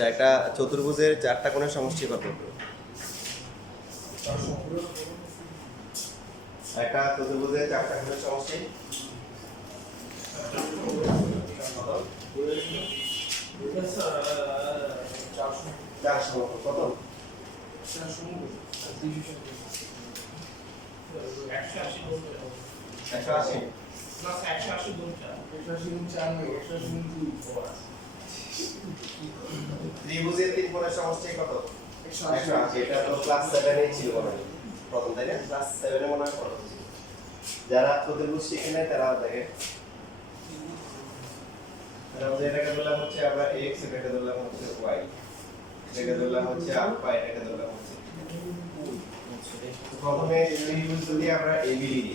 আচ্ছা, একটা চতুর্ভুজের চারটা কোণের সমষ্টি কত? একটা চতুর্ভুজের চারটা কোণের সমষ্টি কত? 400 কত? 180 ত্রিভুজের তিন কোণের সমষ্টি কত? 180। এটা তো ক্লাস 7 এ ছিল মনে হয় প্রথম, তাই না? ক্লাস 7 এ মনে হয় প্রথম ছিল। যারা চতুর্ভুজ শিখে নেয় তারা দেখে এটাকে ধরলাম হচ্ছে আমরা x, এটাকে ধরলাম হচ্ছে y, এটাকে ধরলাম হচ্ছে আলফা, এটাকে ধরলাম হচ্ছে। প্রথমে ত্রিভুজ যদি আমরা AB নিই,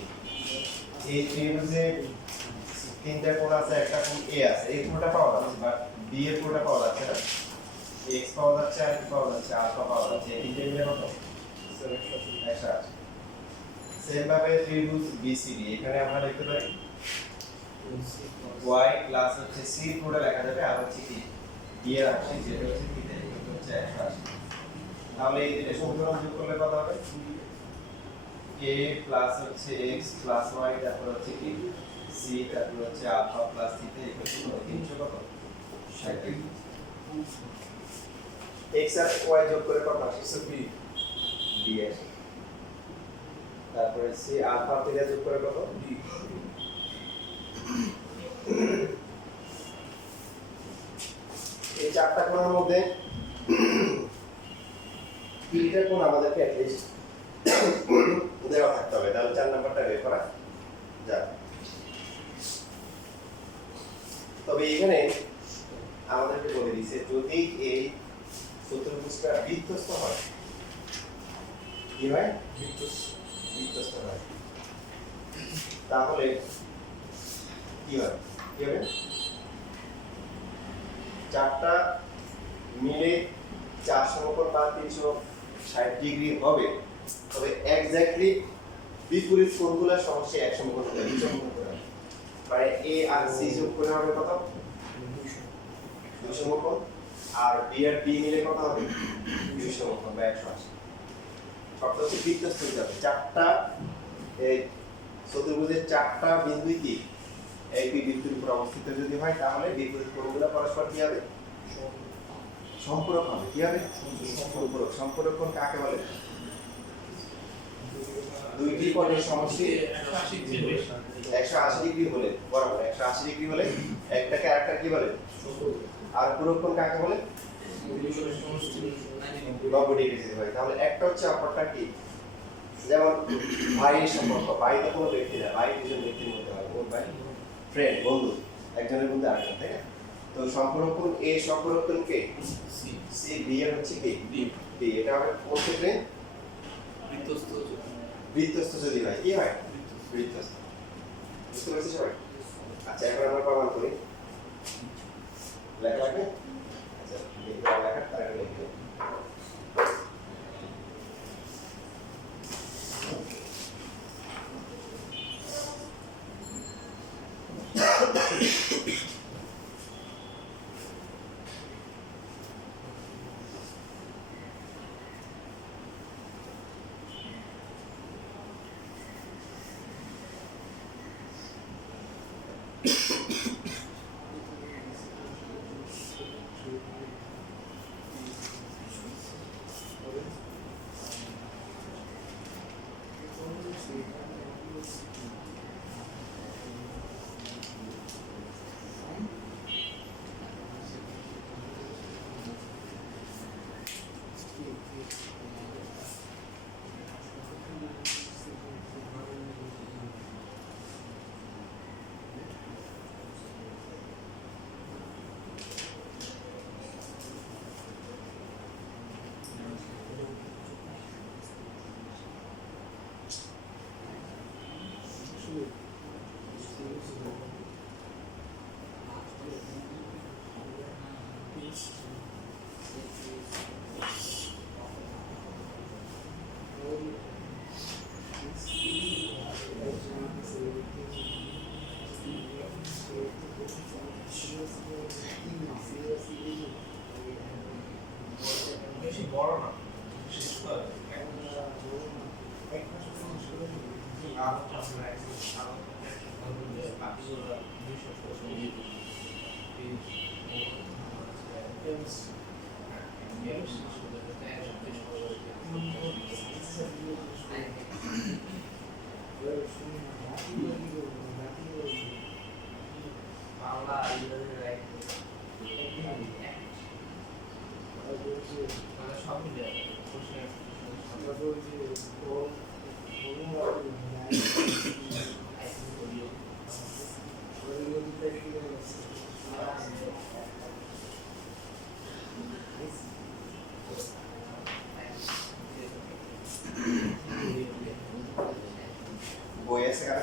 এই ত্রিভুজে তিনটা কোণ আছে, একটা কোণ A আছে, এই কোণটা পাওয়া যাচ্ছে, বাট B এর কোণটা পাওয়া যাচ্ছে না। x পাওয়া যাচ্ছে আর কি পাওয়া যাচ্ছে, আলফা পাওয়া যাচ্ছে, এই তিনটে মিলে কত? 180। সেম ভাবে ত্রিভুজ BCD, এখানে আমরা লিখতে পারি y প্লাস হচ্ছে c পুরো লেখা যাবে, আর হচ্ছে কি d এর আসছে যেটা হচ্ছে কি এটা হচ্ছে 180। তাহলে এই দুটো সমীকরণ যোগ করলে কত হবে? a প্লাস হচ্ছে x প্লাস y, তারপর হচ্ছে কি c, তারপর হচ্ছে alpha plus theta equal to 300 কত? 60। x আর y যোগ করে কত আসছে? b আসে। তারপরে c আলফা থিটা যোগ করে কত? d। এই চারটা কোণের মধ্যে তিনটা কোণ আমাদেরকে অ্যাটলিস্ট দেওয়া থাকতে হবে, তাহলে 4 নাম্বারটা বের করা যাবে। তবে এখানে আমাদেরকে বলে দিয়েছে যদি এই চতুর্ভুজটা বৃত্তস্থ হয়, কি হয়? বৃত্তস্থ হয়, তাহলে কি হয়? কি হবে? চারটা মিলে 400 কোণ বা 360 ডিগ্রি হবে, তবে এক্স্যাক্টলি বিপরীত কোণগুলোর সমষ্টি 100 কোণ হবে, 200 কোণ হবে। মানে a আর c যোগ করে হবে কত? 200 কোণ, আর b আর d মিলে কত হবে? 200 কোণ বা 180। শর্ত হচ্ছে বৃত্তস্থ হতে হবে। চারটা এই চতুর্ভুজের চারটা বিন্দু কি একই বৃত্তের উপর অবস্থিত যদি হয়, তাহলে বিপরীত কোণগুলো পরস্পর কি হবে? সম্পূরক হবে। কি হবে? সম্পূরক। সম্পূরক কোণ কাকে বলে? দুইটি কোণের সমষ্টি 180 ডিগ্রি হলে, বরাবর 180 ডিগ্রি হলে একটাকে আরেকটা কি বলে? আর পূরক কোণ কাকে বলে? 90 ডিগ্রি যদি হয়, তাহলে একটা হচ্ছে অপরটা কি? যেমন ভাইয়ের সম্পর্ক, ভাই তো কোনো ব্যক্তি না, ভাই দুজন ব্যক্তির মধ্যে হয়। কোন ভাই? ফ্রেন্ড, বন্ধু, একজনের মধ্যে আরেকজন, তাই না? তো সম্পূরক কোণ a, সম্পূরক কোণ কে? c, b এর হচ্ছে কি? d। এটা হবে কোন ক্ষেত্রে? বৃত্তস্থ যদি হয়। কি হয়? বৃত্তস্থ। বুঝতে পারছিস সবাই? আচ্ছা, এখন আমরা প্রমাণ করি। লেখা লাগবে? আচ্ছা, লেখা তার আগে লিখে দেব। বই আছে কার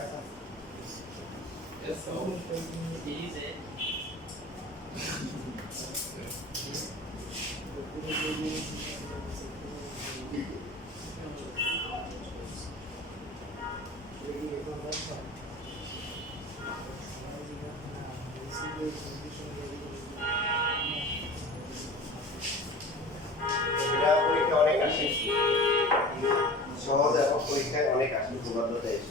এটা পরীক্ষা অনেক আসে সহজ এবং পরীক্ষায় অনেক আসে প্রবন্ধতে এসে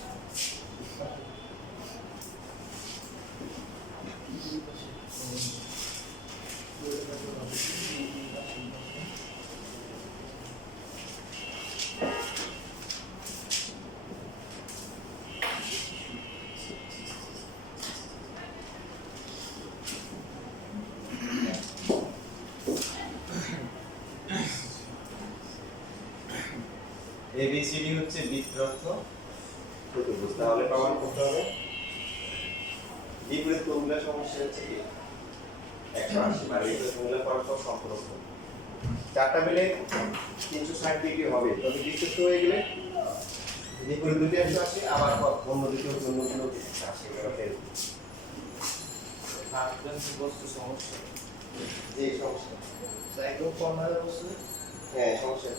ABCD হচ্ছে বৃত্তার্থ চতুর্ভুজ তাহলে প্রমাণ করতে হবে বিপরীত কোণগুলো সমস্যা হচ্ছে কি 180 মানে বিপরীত কোণগুলো পরস্পর সম্পর্ক চারটা মিলে 360 ডিগ্রি হবে তবে বিপরীত হয়ে গেলে বিপরীত দুটি অংশ আসে আবার অন্য দুটি অন্যগুলো আসে এটাতে বস্তু সমস্যা যে সমস্যা সাইকেল কর্নার বস্তু হ্যাঁ সমস্যা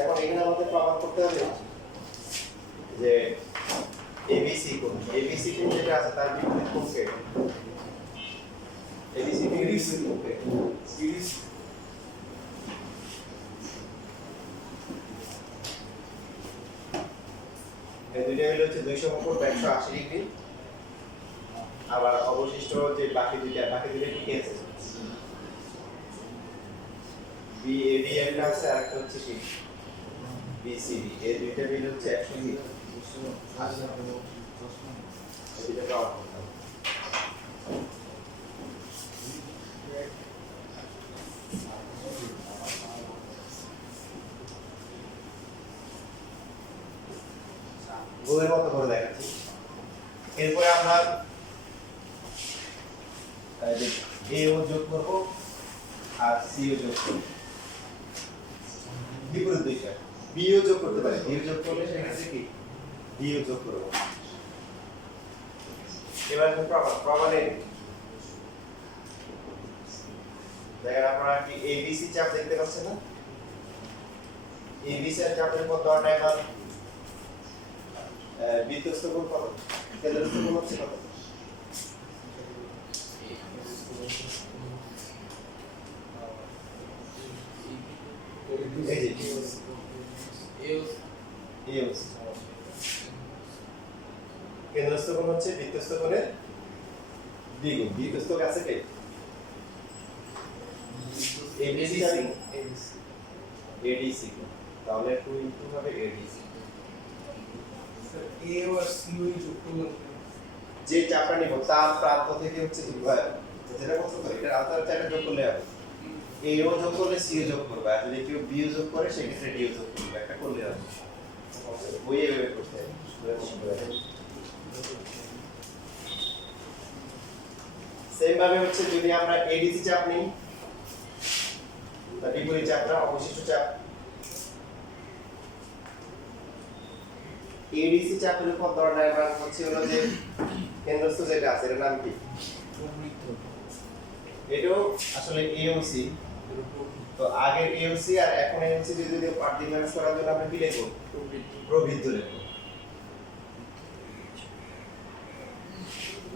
এখন এখানে আমাদের প্রমাণ করতে হবে যে ABC কোণ যেটা আছে তার বিপরীত কোণকে ABC কোণের বিপরীত কোণকে সিরিজ এই দুইটা মিলে হচ্ছে 280 ডিগ্রি আবার অবশিষ্ট যে বাকি দুইটা কি আছে BAD একটা আছে আর একটা হচ্ছে কি BCD এই দুইটা মিলে হচ্ছে 180 এই দুইটা পাওয়ার করতে হবে বইয়ের মতো করে দেখাচ্ছি এরপরে আমরা A ও যোগ করব আর C ও যোগ করব বিপরীত দিকে B ও যোগ করতে পারি B ও যোগ করলে সেক্ষেত্রে কি D ও যোগ করব এবার প্রমাণে দেখেন আপনারা কি ABC চাপ দেখতে পাচ্ছেন না ABC এর চাপের পর দরটায় মান বিদ্যুৎ কোণ কত কেন্দ্রস্থ কোণ হচ্ছে কত কেন্দ্রস্থ কোণ হচ্ছে বৃত্তস্থ কোণের দ্বিগুণ বৃত্তস্থ আছে কে ABC জানি ADC তাহলে 2 ইনটু হবে ADC A আর C ওই যুক্ত করতে যে চাপটা নিব তার প্রান্ত থেকে হচ্ছে যেটা কত করে এটা আলাদা চাপটা যোগ করলে হবে A ও যোগ করলে C ও যোগ করবে আর যদি কেউ B ও যোগ করে সেক্ষেত্রে D ও যোগ করবে একটা করলে হবে বইয়ে এভাবে করতে হবে সেম ভাবে হচ্ছে যদি আমরা ADC চাপ নিই তার বিপরীত চাপটা অবশিষ্ট চাপ ADC চাপের উপর ধরনের মান হচ্ছে হলো যে কেন্দ্রস্থ যেটা আছে এর নাম কি এটাও আসলে AOC তো আগের AOC আর এখন AOC যদি পার্টিকুলার করার জন্য আমরা কি লিখব প্রবৃদ্ধ লিখব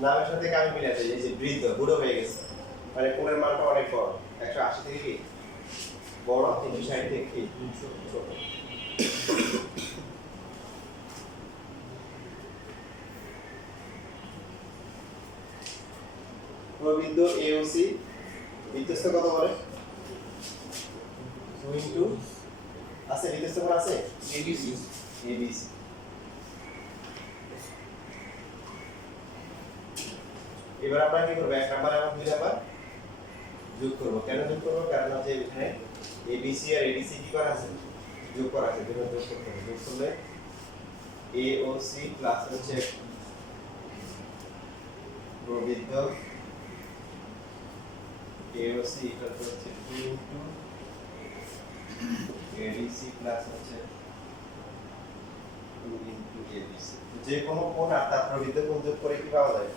নামের সাথে আমি মিলাতে এই যে বৃদ্ধ বুড়ো হয়ে গেছে মানে কোণের মানটা অনেক বড় 180 থেকে কি বড় 360 থেকে কি ছোট প্রবৃদ্ধ AOC বৃত্তস্থ কত বলে 2 ইনটু আছে আছে রিকোয়েস্ট কোন আছে এবিসি এবিসি এবার আমরা কি করব এক নাম্বার এবং দুই নাম্বার যোগ করব কেন যোগ করব কারণ হচ্ছে এখানে এবিসি আর এডিসি কি করা আছে যোগ করা আছে দুটো যোগ করতে হবে যোগ করলে এ ও সি প্লাস হচ্ছে প্রবৃদ্ধ এ ও সি এটা হচ্ছে 2 ইনটু এডিসি প্লাস হচ্ছে 2 ইনটু এবিসি যে কোনো কোণ আর তার প্রবৃদ্ধ কোণ যোগ করে কি পাওয়া যায়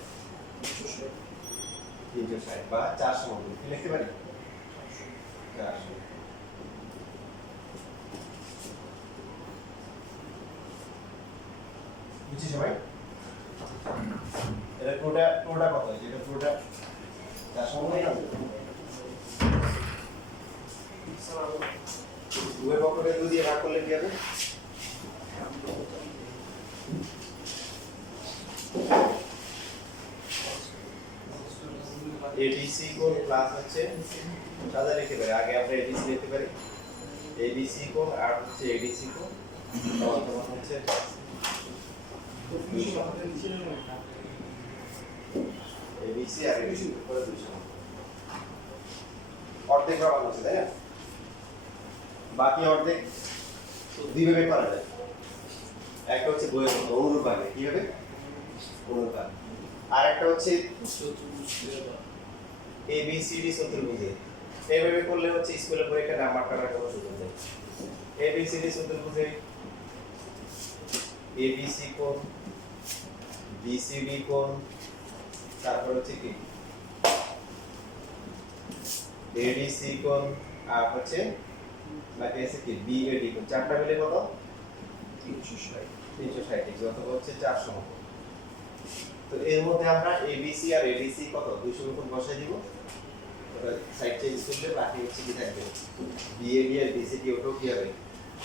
360 বা 4 সমকোণ কি লিখতে পারি 400 বুঝছি সবাই এটা পুরোটা কত হয়েছে এটা পুরোটা 4 সমকোণ না দুয়ের পক্ষকে 2 দিয়ে ভাগ করলে কি হবে ABC কোণ প্লাস হচ্ছে সাদা লিখতে পারি আগে আমরা ABC লিখতে পারি ABC কোণ আর হচ্ছে ADC কোণ তখন হচ্ছে ABC আর ADC করে 200 অর্ধেক ভাগ হচ্ছে তাই না বাকি অর্ধেক দুই ভাবে করা যায় একটা হচ্ছে বইয়ের মতো অনুরূপ ভাবে কি হবে অনুরূপ ভাবে আর একটা হচ্ছে ABCD চতুর্ভুজে এইভাবে করলে হচ্ছে স্কুলে পরীক্ষা নাম্বার কাটার কোনো সুযোগ নেই ABCD চতুর্ভুজে ABC কোণ BCD কোণ তারপর হচ্ছে কি ADC কোণ আর হচ্ছে বাকি আছে কি BAD কোণ চারটা মিলে কত 360 অথবা হচ্ছে 400 সমকোণ তো এর মধ্যে আমরা ABC আর ADC কত 200 সমকোণ বসাই দিব ওটা সাইড চেঞ্জ করলে বাকি হচ্ছে কি থাকবে BAD আর BCD ওটাও কি হবে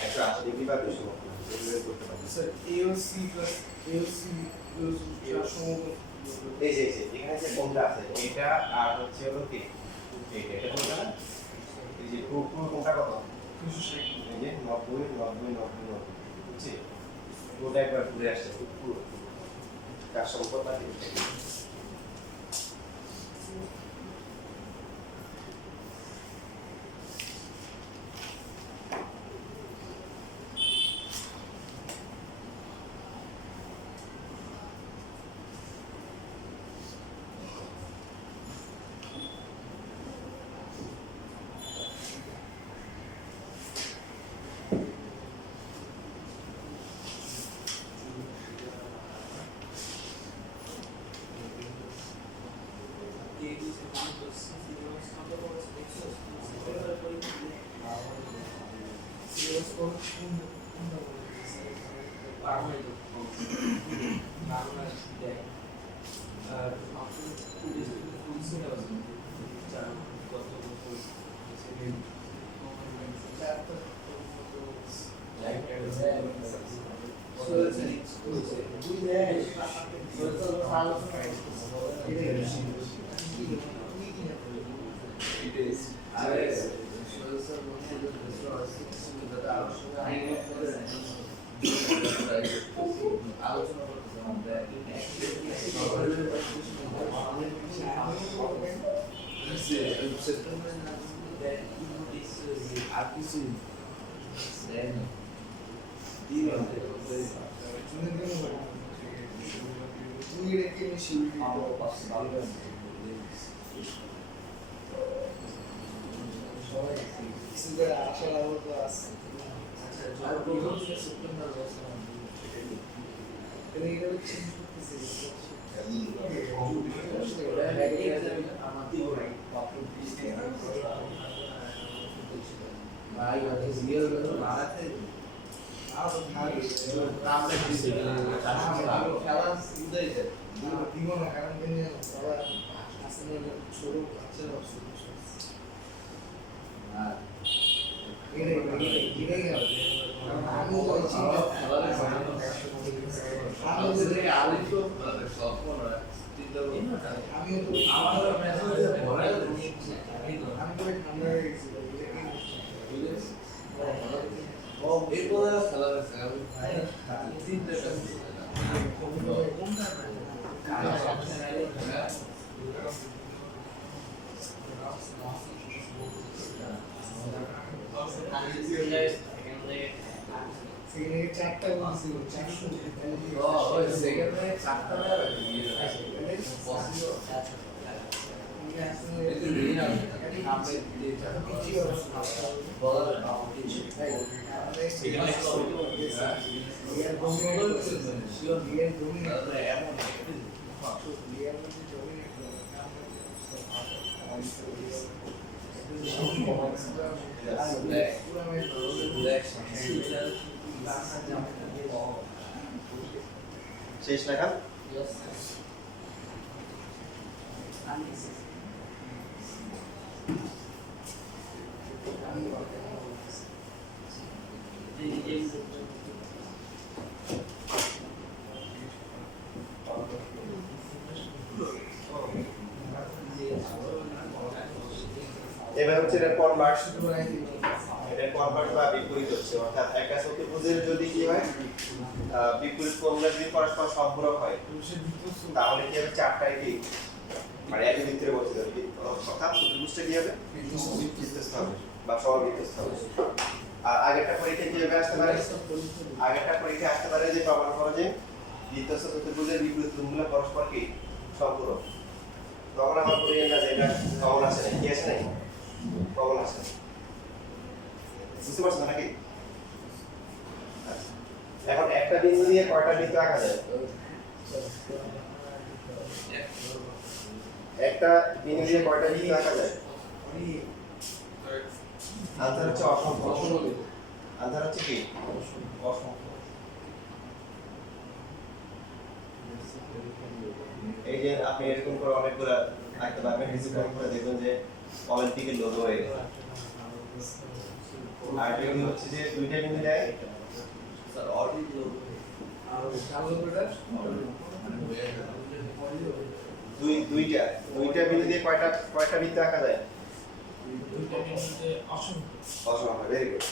180 ডিগ্রি বা 200 সমকোণ এগুলো করতে পারি স্যার এওসি প্লাস এওসি এই যে এখানে যে কোণটা আছে এটা আর হচ্ছে হলো কি এটা কোণটা না এই যে কোণটা কত 360 এই যে 90 বুঝছি ওটা একবার ঘুরে আসছে পুরো কার সম্পদ না কি এরপরে খেলা গেছে আমি তিনটে সেখানে চারটা বলছিল চারশো সেখানে চারটা শেষ লেখা এবার হচ্ছে এটা কনভার্ট এটা কনভার্ট বা বিপরীত হচ্ছে অর্থাৎ একা চতুর্ভুজের যদি কি হয় বিপরীত কোণগুলো যদি পরস্পর সম্পূরক হয় তাহলে কি হবে চারটায় কি মানে একই ভিতরে বসে যাবে অর্থাৎ চতুর্ভুজটা কি হবে বিস্তৃত হবে বা সমবিস্তৃত হবে আর আগেরটা পরীক্ষা কিভাবে আসতে পারে আগেরটা পরীক্ষা আসতে পারে যে প্রমাণ করো যে বিস্তৃত চতুর্ভুজের বিপরীত কোণগুলো পরস্পর কি সম্পূরক তখন আমার পরিয়ে না যে এটা কমন আসে না কি আসে না কমন আসে বুঝতে পারছো নাকি এখন একটা বিন্দু দিয়ে কয়টা বৃত্ত আঁকা যায় একটা বিন্দু দিয়ে কয়টা বৃত্ত আঁকা যায় আনসার হচ্ছে অসংখ্য আনসার হচ্ছে কি অসংখ্য এই যে আপনি এরকম করে অনেকগুলো আঁকতে পারবেন রিসিভ করে দেখবেন যে অলিম্পিকের লোগো হয়ে গেল আর এটা হচ্ছে যে দুইটা বিন্দু দেয় স্যার অডিট দুইটা বিন্দু দিয়ে কয়টা বৃত্ত আঁকা যায় অসংখ্য ভেরি গুড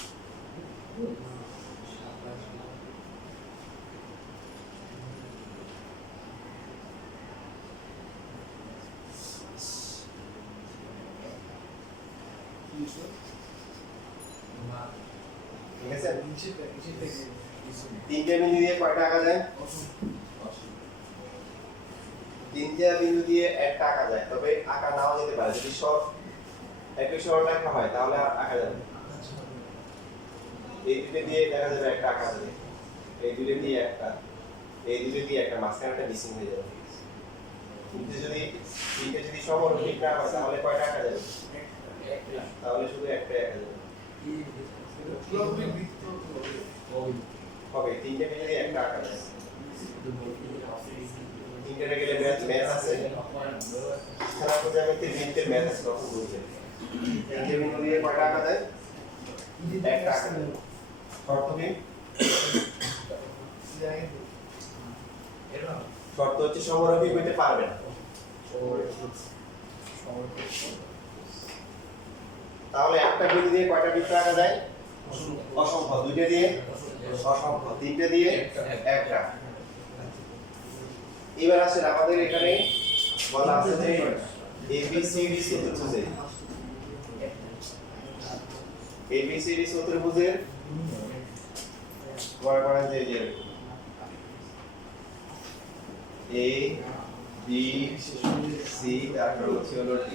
ঠিক আছে তিনটা বিন্দু দিয়ে কয়টা আঁকা যায় তিনটা বিন্দু দিয়ে একটা আঁকা যায় তবে আঁকা নাও যেতে পারে যদি সব একই সরলরেখা হয় তাহলে আর আঁকা যাবে না। এই দুটো দিয়ে দেখা যাবে একটা আঁকা যাবে এই দুটো দিয়ে একটা এই দুটো দিয়ে একটা মাঝখানেটা মিসিং হয়ে যাবে কিন্তু যদি তিনটে যদি সমরূপিক না হয় তাহলে কয়টা আঁকা যাবে তাহলে শুধু একটাই আঁকা যাবে হবে তিনটে মিলে একটা আঁকা যায় তিনটে গেলে ম্যাথ আছে খেলা জ্যামিতির তিনটে ম্যাথ আছে তখন বুঝবে তিনটে বিন্দু দিয়ে কয়টা আঁকা যায় একটা আঁকা যায় শর্ত কি শর্ত হচ্ছে সমরূপিক হইতে পারবে না তাহলে একটা বিন্দু দিয়ে কয়টা বৃত্ত আঁকা যায় অসংখ্য দুইটা দিয়ে অসংখ্য তিনটে দিয়ে একটা এবার আসেন আমাদের এখানে বলা আছে যে ABCD চতুর্ভুজের ABCD চতুর্ভুজের মনে করেন যে A B C তারপর হচ্ছে হলো D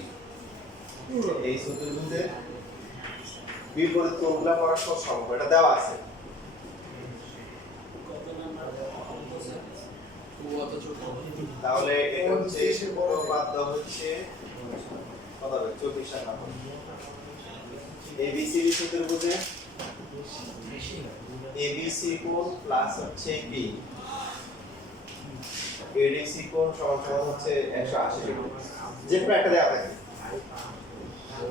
এই চতুর্ভুজের বিপরীত কোণগুলো পরস্পর সমকোণ এটা দেওয়া আছে তাহলে এটা হচ্ছে উপপাদ্য হচ্ছে কত হবে 24 টাকা ABCD চতুর্ভুজে ABC কোণ প্লাস হচ্ছে B ADC কোণ সমান হচ্ছে 180 ডিগ্রি যে কোনো একটা দেওয়া থাকে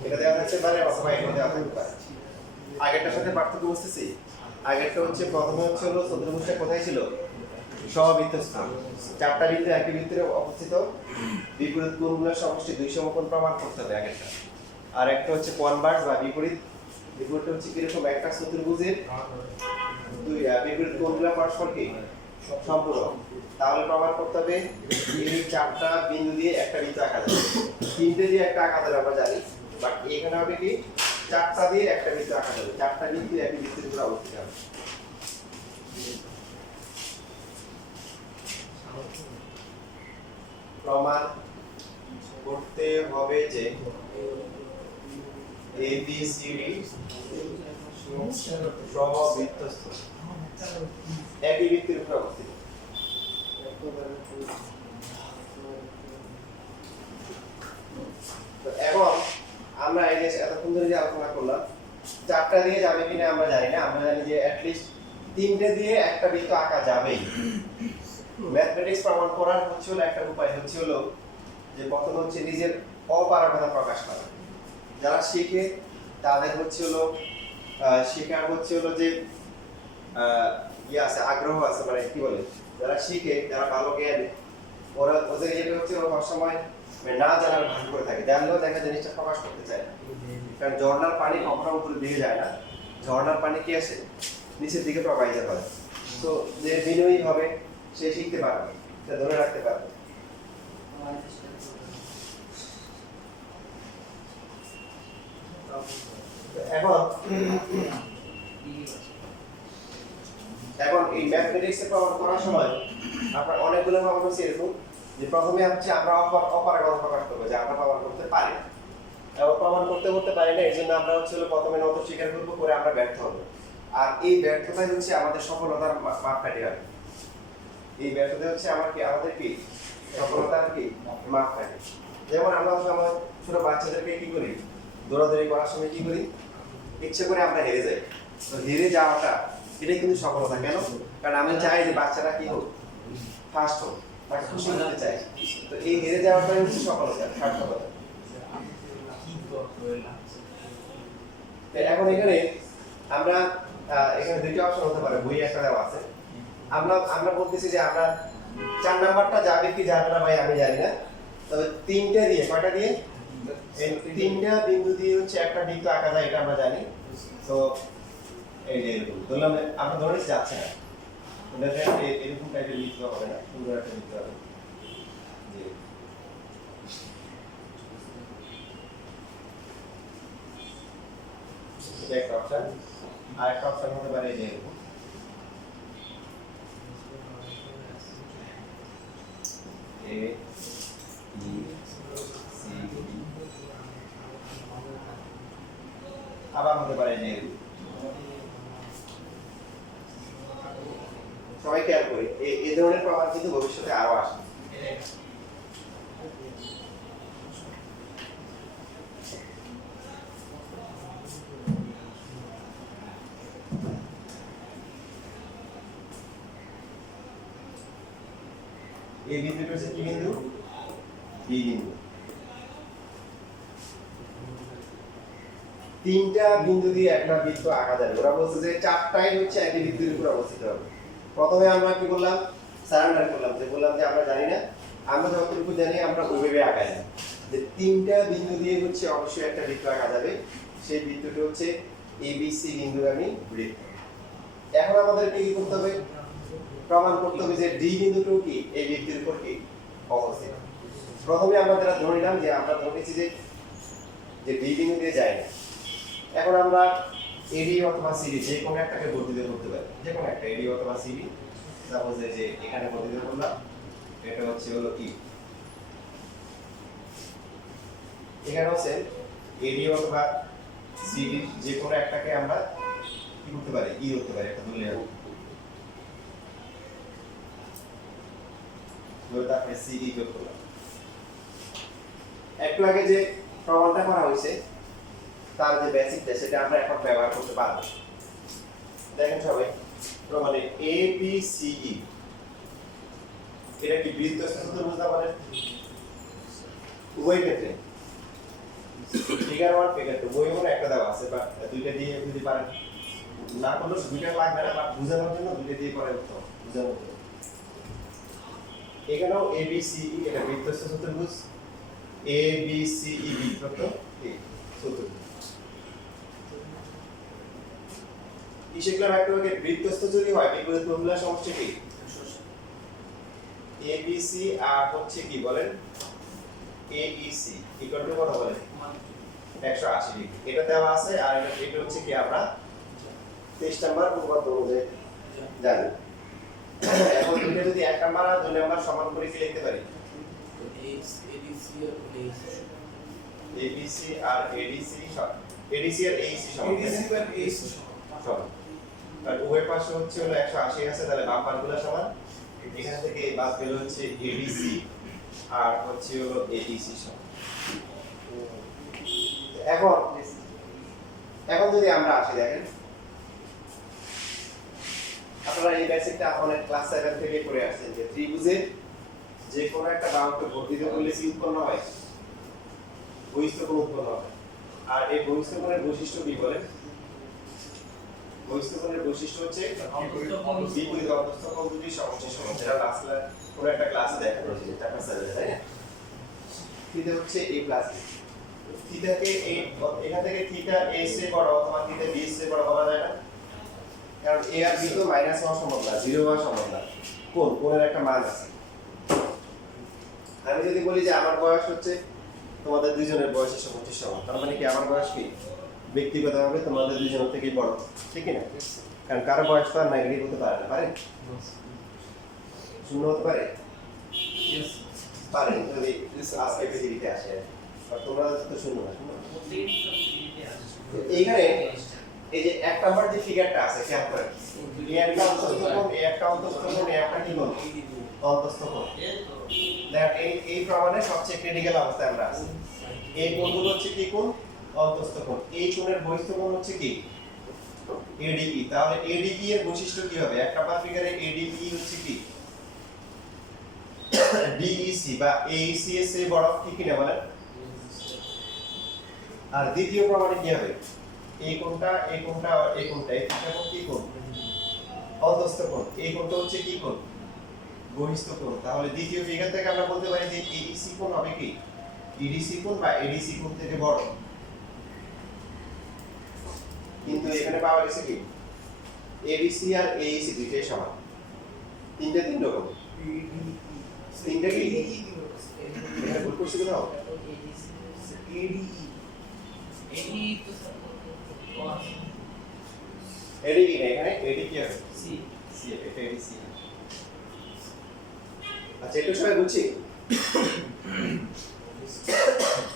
এটা দেওয়া থাকতে পারে অথবা এটা দেওয়া থাকতে পারে আগেরটার সাথে পার্থক্য বুঝতেছি আগেরটা হচ্ছে প্রথমে হচ্ছে হলো চতুর্ভুজটা কোথায় ছিল সমবৃত্ত স্থান চারটা বৃত্ত একই বৃত্তে অবস্থিত বিপরীত কোণগুলোর সমষ্টি 2 সমকোণ প্রমাণ করতে হবে আগেরটা আর একটা হচ্ছে কনভার্স বা বিপরীত বিপরীত হচ্ছে কিরকম একটা চতুর্ভুজের দুই বিপরীত কোণগুলো পরস্পর কি সম্পূরক। তাহলে প্রমাণ করতে হবে এই চারটা বিন্দু দিয়ে একটা বৃত্ত আঁকা যাবে, তিনটে দিয়ে একটা আঁকা যাবে আমরা জানি, বাট এখানে হবে কি চারটা দিয়ে একটা বৃত্ত আঁকা যাবে, চারটা বিন্দু একই বৃত্তের উপর অবস্থিত হবে। প্রমাণ করতে হবে যে ABCD সমবৃত্তস্থ একই বৃত্তের উপর অবস্থিত। তো এখন আমরা এই যে এতক্ষণ ধরে যে আলোচনা করলাম চারটা দিয়ে যাবে কিনা আমরা জানি না, আমরা জানি যে অ্যাট লিস্ট তিনটে দিয়ে একটা বৃত্ত আঁকা যাবেই। ম্যাথমেটিক্স প্রমাণ করার হচ্ছে হলো একটা উপায় হচ্ছে হলো যে প্রথম হচ্ছে নিজের অপারগতা প্রকাশ করা। যারা শিখে তাদের হচ্ছে হলো শেখার হচ্ছে হলো যে ইয়ে আছে, আগ্রহ আছে, মানে কি বলে যারা শিখে, যারা ভালো জ্ঞান, ওরা ওদের যেটা হচ্ছে ওরা সবসময় না জানার ভান করে থাকে, জানলেও দেখা জিনিসটা প্রকাশ করতে চায় না। কারণ ঝর্ণার পানি কখনো উপরের দিকে যায় না, ঝর্ণার পানি কি আসে নিচের দিকে প্রবাহিত হয়। তো যে বিনয়ী হবে সে শিখতে পারবে, সে ধরে রাখতে পারবে। এখন এখন এই ম্যাথমেটিক্স এ প্রমাণ করার সময় আপনার অনেকগুলো প্রমাণ হচ্ছে এরকম যে প্রথমে হচ্ছে আমরা অপারগতা প্রকাশ করবো যে আমরা প্রমাণ করতে পারি না, এবং প্রমাণ করতে পারি না, এই জন্য আমরা হচ্ছে প্রথমে নত স্বীকার করবো, করে আমরা ব্যর্থ হবো। আর এই ব্যর্থতাই হচ্ছে আমাদের সফলতার মাপকাঠি হবে। এই ব্যর্থতা হচ্ছে আমাদের কি সফলতার কি মাপকাঠি। যেমন আমরা আমার ছোট বাচ্চাদেরকে কি করি, দৌড়াদৌড়ি করার সময় কি করি, ইচ্ছে করে আমরা হেরে যাই। তো হেরে যাওয়াটা এটাই কিন্তু সফলতা। কেন? কারণ আমি চাই যে বাচ্চারা কি হোক, ফার্স্ট হোক, তাকে খুশি করতে চাই। তো এই হেরে যাওয়াটাই হচ্ছে সফলতা, সার্থকতা। এখন এখানে আমরা এখানে দুইটা অপশন হতে পারে, বই একটা দেওয়া আছে। আমরা বলতেছি যে আমরা 4 নাম্বারটা যাবে কি যাবে না ভাই আমি জানি না, তবে তিনটা দিয়ে, কয়টা দিয়ে, এই তিনটা বিন্দু দিয়ে হচ্ছে একটা বৃত্ত আঁকা যায়, এটা আমরা জানি। তো এই যে এরকম ধরলাম, আমরা ধরে যাচ্ছে না, এরকম টাইপের বৃত্ত হবে না, সুন্দর একটা বৃত্ত হবে। এটা একটা অপশন। আর একটা অপশন হতে পারে এই যে এরকম, A B C D, আবার হতে পারে যে এরকম। সবাই খেয়াল করি, এই ধরনের প্রমাণ কিন্তু ভবিষ্যতে আরো আসবে। এই বিন্দুটা হচ্ছে কি বিন্দু? বি বিন্দু। তিনটা বিন্দু দিয়ে একটা বৃত্ত আঁকা যাবে। ওরা বলছে যে চারটাই হচ্ছে একই বৃত্তের উপর অবস্থিত হবে। প্রথমে আমরা কি করলাম, সারেন্ডার করলাম, যে বললাম যে আমরা জানি না, আমরা যতটুকু জানি আমরা ওইভাবে আঁকাই না, যে তিনটা বিন্দু দিয়ে হচ্ছে অবশ্যই একটা বৃত্ত আঁকা যাবে। সেই বৃত্তটি হচ্ছে ABC বিন্দুগামী বৃত্ত। এখন আমাদের কি করতে হবে, প্রমাণ করতে হবে যে ডি বিন্দুটিও কি এই বৃত্তের উপর কি অবস্থিত। প্রথমে আমরা যেটা ধরে নিলাম যে আমরা ধরেছি যে ডি বিন্দু দিয়ে যায় না। এখন আমরা এডি অথবা সিডি যে কোনো একটাকে বর্ধিত করতে পারি, যে কোনো একটা এডি অথবা সিডি। সাপোজ যে এখানে বর্ধিত করলাম, এটা হচ্ছে হলো ই, এখানে হচ্ছে এডি অথবা সিডি যে কোনো একটাকে আমরা কি করতে পারি, ই করতে পারি, একটা ধরে নেব, ধরে তারপরে সিডি যোগ করলাম। একটু আগে যে প্রমাণটা করা হয়েছে তার যে বেসিকটা সেটা আমরা এখন ব্যবহার করতে পারবো। দেখেন সবাই, প্রমাণে ABCE এটা কি বৃত্তস্থ চতুর্ভুজ আমাদের উভয় ক্ষেত্রে ফিগার 1 ফিগার 2 বই মনে একটা দেওয়া আছে, বা দুইটা দিয়ে যদি পারেন, না করলে দুইটা লাগবে না, বাট বোঝানোর জন্য দুইটা দিয়ে করে উত্তর বোঝানোর জন্য। এখানেও ABCE এটা বৃত্তস্থ চতুর্ভুজ, ABCE বৃত্তস্থ চতুর্ভুজ। কিসেগুলো মাইক্রোওয়েভের বৃত্তস্থ যদি হয় বিপরীত বাহুগুলোর সমষ্টি কি ABC আর হচ্ছে কি বলেন AEC ইকুয়াল টু কত বলেন 180 ডিগ্রি এটা দেওয়া আছে আর এটা হচ্ছে কি আমরা 23 নাম্বার উপপাদ্য অনুযায়ী জানি এখন এটা যদি 1 নাম্বার আর 2 নাম্বার সমান করে কি লিখতে পারি ABC আর ADC সমান ADC আর AEC সমান সমান আর উভয় পাশে হচ্ছে হলো 180 আছে তাহলে বাম পাশগুলো সমান এখান থেকে বাদ গেল হচ্ছে ADC আর হচ্ছে হলো AEC সমান এখন যদি আমরা আসি দেখেন আপনারা এই বেসিকটা অনেক ক্লাস 7 থেকে পড়ে আসছেন যে ত্রিভুজের যে কোনো একটা বাহুকে বর্ধিত করলে কি উৎপন্ন হয় বহিস্থ কোণ উৎপন্ন হয় আর এই বহিস্থ কোণের বৈশিষ্ট্য কি বলেন বহিস্থ কোণের বৈশিষ্ট্য হচ্ছে বিপরীত অন্তস্থ কোণ দুটি সমষ্টি সমান যেটা লাস্ট কোনো একটা ক্লাসে দেখানো হয়েছিল চ্যাপ্টার 7 তাই না থিটা হচ্ছে a প্লাস থিটাকে এখান থেকে থিটা a এর বড় অথবা থিটা b এর বড় বলা যায় না কারণ a আর b তো মাইনাস হওয়া সম্ভব না 0 হওয়া সম্ভব না কোণের একটা মান আছে আমি যদি বলি যে আমার বয়স হচ্ছে তোমাদের দুইজনের বয়সের সমষ্টি সমান তার মানে কি আমার বয়স কি ব্যক্তিগতভাবে তোমাদের দুইজনের থেকেই বড় ঠিক না কারণ কারো বয়স তো আর নেগেটিভ হতে পারে না পারে শূন্য হতে পারে পারে যদি আজকে পৃথিবীতে আসে আর তোমরা তো শূন্য না শূন্য এইখানে এই যে এক নাম্বার যে ফিগারটা আছে খেয়াল করেন এই একটা অন্তস্থ কোণ এই একটা অন্তস্থ কোণ এই একটা কি কোণ অন্তস্থ কোণ দেখেন এই প্রমাণে সবচেয়ে ক্রিটিক্যাল অবস্থায় আমরা আছি এই কোণগুলো হচ্ছে কি কোণ অন্তস্থ কোণ এই কোণের বহিস্থ কোণ হচ্ছে কি ADE তাহলে ADE এর বৈশিষ্ট্য কি হবে এক নাম্বার ফিগারে ADE হচ্ছে কি DEC বা AEC এর চেয়ে বড় কি কিনা বলেন আর দ্বিতীয় প্রমাণে কি হবে এই কোণটা এই কোণটা এই কোণটা এই কোণটা কি কোণ অন্তস্থ কোণ এই কোণটা হচ্ছে কি কোণ বহিস্থ কোণ তাহলে দ্বিতীয় ফিগার থেকে আমরা বলতে পারি যে AEC কোণ হবে কি EDC কোণ বা ADC কোণ থেকে বড় কিন্তু এখানে পাওয়া গেছে কি ADC আর AEC দুইটাই সমান তিন রকম তিনটা কি এখানে ভুল করছি কোথাও এডি কি না এখানে এডি কি হবে সি এটা এডি সি আচ্ছা একটু সবাই বুঝছি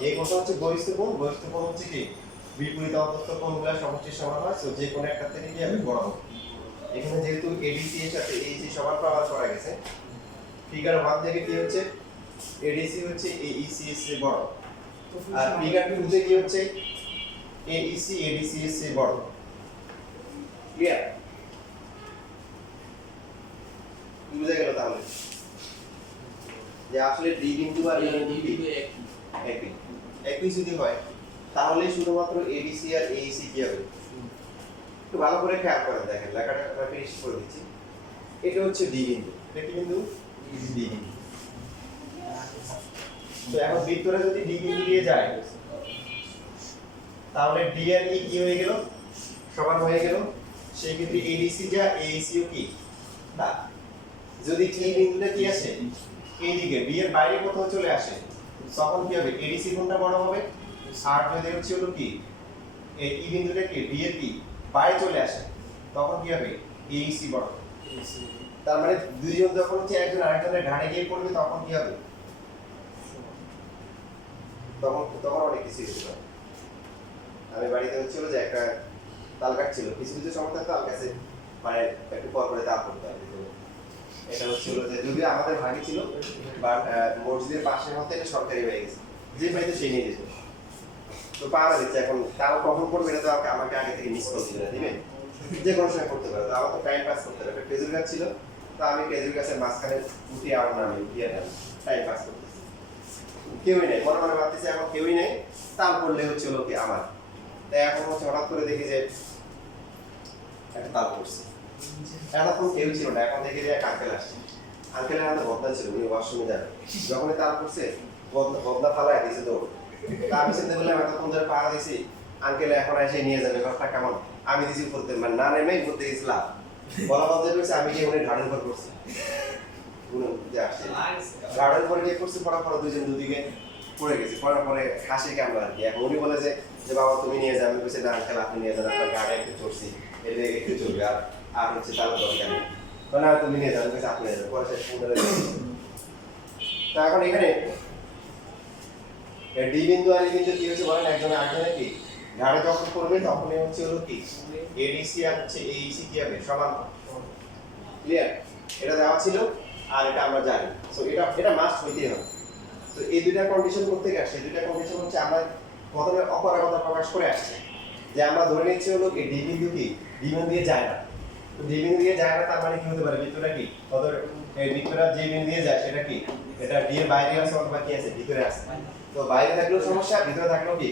এই কোণটা হচ্ছে বহিস্থ কোণ হচ্ছে কি বিপরীত অন্তস্থ কোণগুলোর সমষ্টির সমান হয় সো যে কোনো একটা থেকে কি হবে বড় হবে এখানে যেহেতু এডিসি এর সাথে এইসি সমান প্রমাণ করা গেছে ফিগার 1 থেকে কি হচ্ছে এডিসি হচ্ছে এইসি এর চেয়ে বড় আর ফিগার 2 তে কি হচ্ছে এইসি এডিসি এর চেয়ে বড় ক্লিয়ার বুঝা গেল তাহলে যে আসলে ডি বিন্দু আর এ বিন্দু একই যদি হয় তাহলে শুধুমাত্র এডিসি আর এইসি কি হবে একটু ভালো করে খেয়াল করেন দেখেন লেখাটা আমি ফিনিশ করে দিচ্ছি এটা হচ্ছে ডি বিন্দু এটা কি বিন্দু ডি বিন্দু তো এখন ভিতরে যদি ডি বিন্দু দিয়ে যায় তাহলে ডি আর ই কি হয়ে গেল সমান হয়ে গেল সেই ক্ষেত্রে এডিসি যা এইসিও কি না যদি ই বিন্দুটা কি আসে এই দিকে বি এর বাইরে কোথাও চলে আসে তখন কি হবে এডিসি কোণটা বড় হবে আর যদি হচ্ছে হলো কি এই ই বিন্দুটা কি বি এর কি বাইরে চলে আসে তখন কি হবে এইসি বড় তার মানে দুইজন যখন হচ্ছে একজন আরেকজনের ঘাড়ে গিয়ে পড়বে তখন কি হবে তখন অনেক কিছু হতে পারে আমি বাড়িতে হচ্ছিল যে একটা তাল কাটছিল কিছু কিছু সময় তাল কাছে মানে একটু পর পরে তাল করতে হবে এটা হচ্ছিল যে যদি আমাদের ভাগে ছিল বা মসজিদের পাশের মধ্যে এটা সরকারি হয়ে গেছে যে পাইতে সেই নিয়ে যেত তো পাওয়া যাচ্ছে এখন তাও কখন করবে এটা তো আমাকে আগে থেকে মিস করে দিবে দিবেন যে কোনো সময় করতে পারে তো আমার তো টাইম পাস করতে হবে একটা খেজুর গাছ ছিল তো আমি খেজুর গাছের মাঝখানে উঠিয়ে আমার নামে উঠিয়ে টাইম পাস করতেছি কেউই নেই মনে মনে ভাবতেছি এখন কেউই নেই তাল করলে হচ্ছে লোকে আমার তাই এখন হচ্ছে হঠাৎ করে দেখি যে একটা তাল করছে এখন কেউ ছিল না এখন দেখি যে এক আঙ্কেল আসছে আঙ্কেলের হাতে বদনা ছিল উনি ওয়াশরুমে যাবে যখনই তাল করছে বদনা ফালায় দিয়েছে দৌড় আমি চিন্তা করলাম এতক্ষণ ধরে পাহারা দিয়েছি আঙ্কেল এখন এসে নিয়ে যাবে ঘরটা কেমন আমি দিছি করতে মানে না নেমে করতে গেছিলাম বলা বলতে হচ্ছে আমি কি উনি ঘাড়ের উপর করছি উনি যে আসছে ঘাড়ের উপরে গিয়ে করছি পড়া পড়া দুইজন দুদিকে পড়ে গেছি পড়ার পরে হাসি কামড় আর কি এখন উনি বলে যে যে বাবা তুমি নিয়ে যাও আমি বলছি না আঙ্কেল আপনি নিয়ে যান আপনার গাড়ি একটু চড়ছি এটা একটু চলবে আর হচ্ছে তার দরকার নেই না তুমি নিয়ে যান বলছি আপনি নিয়ে যান পরে শেষ পর্যন্ত তা এখন এখানে ডি বিন্দু আর বিন্দু কি হচ্ছে বলেন একজনে আরেকজনে কি ঘাড়ে যখন করবে তখনই হচ্ছে হলো কি এডিসি আর হচ্ছে এইসি কি হবে সমান ক্লিয়ার এটা দেওয়া ছিল আর এটা আমরা জানি সো এটা মাস্ট হইতেই হবে তো এই দুইটা কন্ডিশন করতে গেছে দুইটা কন্ডিশন হচ্ছে আমরা প্রথমে অপারগতা প্রকাশ করে আসছে যে আমরা ধরে নিচ্ছি হলো কি ডি বিন্দু কি ডি বিন্দু দিয়ে যায় না তো ডি বিন্দু দিয়ে যায় না তার মানে কি হতে পারে বৃত্তটা কি অথবা এই বৃত্তটা যে বিন্দু দিয়ে যায় সেটা কি এটা ডি এর বাইরে আছে অথবা কি আছে ভিতরে আছে তো বাইরে থাকলেও সমস্যা ভিতরে থাকলেও কি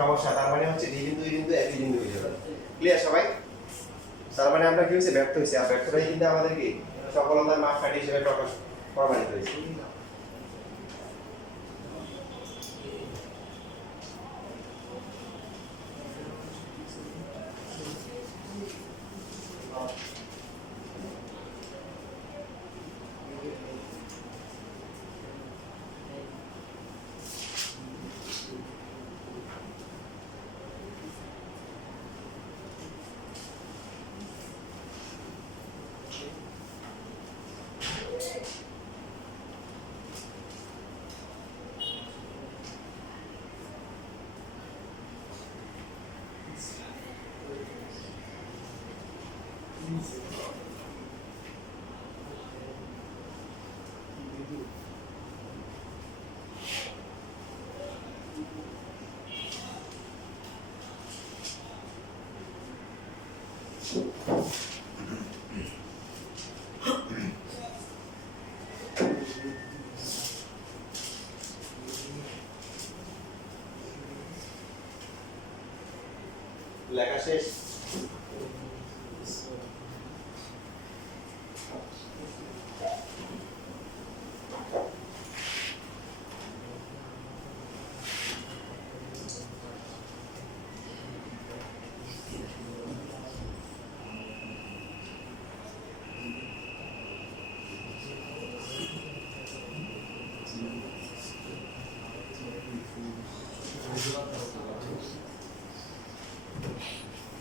সমস্যা তার মানে হচ্ছে ডি বিন্দু এই বিন্দু একই বিন্দু হয়ে যাবে ক্লিয়ার সবাই তার মানে আমরা কি হইছে ব্যর্থ হইছে আর ব্যর্থটাই কিন্তু আমাদের কি সফলতার মাপকাঠি হিসেবে প্রমাণিত হয়েছে লেখা শেষ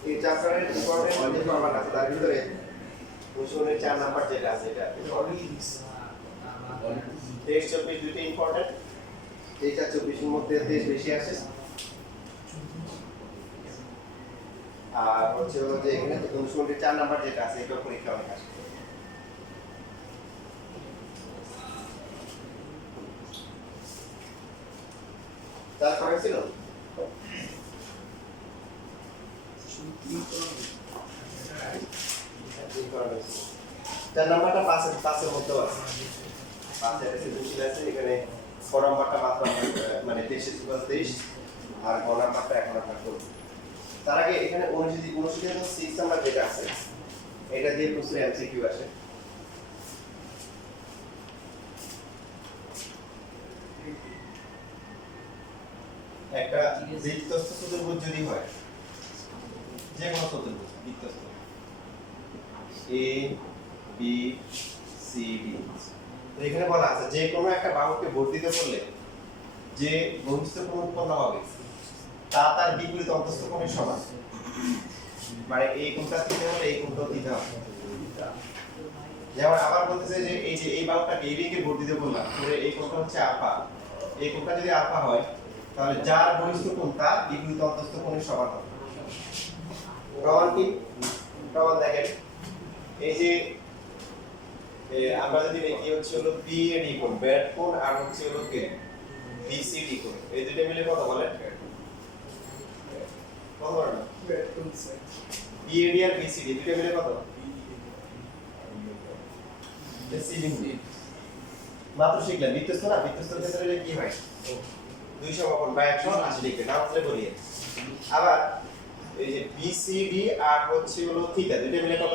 এই চ্যাপ্টারের ইম্পর্টেন্ট অনেক ফরম্যাট আছে তার ভিতরে কোশ্চেনের 4 নাম্বার যেটা আছে এটা 23 24 দুটো ইম্পর্টেন্ট 23 আর 24 এর মধ্যে 23 বেশি আসে আর হচ্ছে হলো যে এখানে কোশ্চেনের 4 নাম্বার যেটা আছে এটা পরীক্ষা অনেক আসে তারপরে ছিল চার নাম্বারটা পাঁচের মধ্যে আছে পাঁচের এসে বেশি আছে এখানে ছ নাম্বারটা মাত্র মানে 23 আর গ নাম্বারটা এখন আমরা করব তার আগে এখানে অনুষ্ঠিত 6 নাম্বার যেটা আছে এটা দিয়ে প্রশ্ন এমসিকিউ আসে একটা বৃত্তস্থ চতুর্ভুজ যদি হয় যে কোনো চতুর্ভুজ বৃত্তস্থ এ বি সি ডি তো এখানে বলা আছে যে কোনো একটা বাহুকে বর্ধিত করলে যে ঘনিষ্ঠ কোণ উৎপন্ন হবে তা তার বিপরীত অন্তস্থ কোণের সমান মানে এই কোণটা দিতে হলে এই কোণটাও দিতে হবে যেমন আবার বলতেছে যে এই বাহুটাকে এই দিকে বর্ধিত করলাম করে এই কোণটা হচ্ছে আলফা এই কোণটা যদি আলফা হয় তাহলে যার ঘনিষ্ঠ কোণ তার বিপরীত অন্তস্থ কোণের সমান হবে প্রমাণ কি প্রমাণ দেখেন এই যে আমরা যদি দেখি হচ্ছে হলো বিএডি কোণ ব্যাড কোণ আর হচ্ছে হলো কে বিসিডি কোণ এই দুটো মিলে কত বলে কত বলে না বিএডি আর বিসিডি দুটো মিলে কত সিডি মাত্র শিখলেন বৃত্তস্থ না বৃত্তস্থের ক্ষেত্রে কি হয় 200 বপন বা 180 লিখবে নাম ধরে বলিয়ে আবার এই যে বিসিডি আর হচ্ছে হলো থিটা দুটো মিলে কত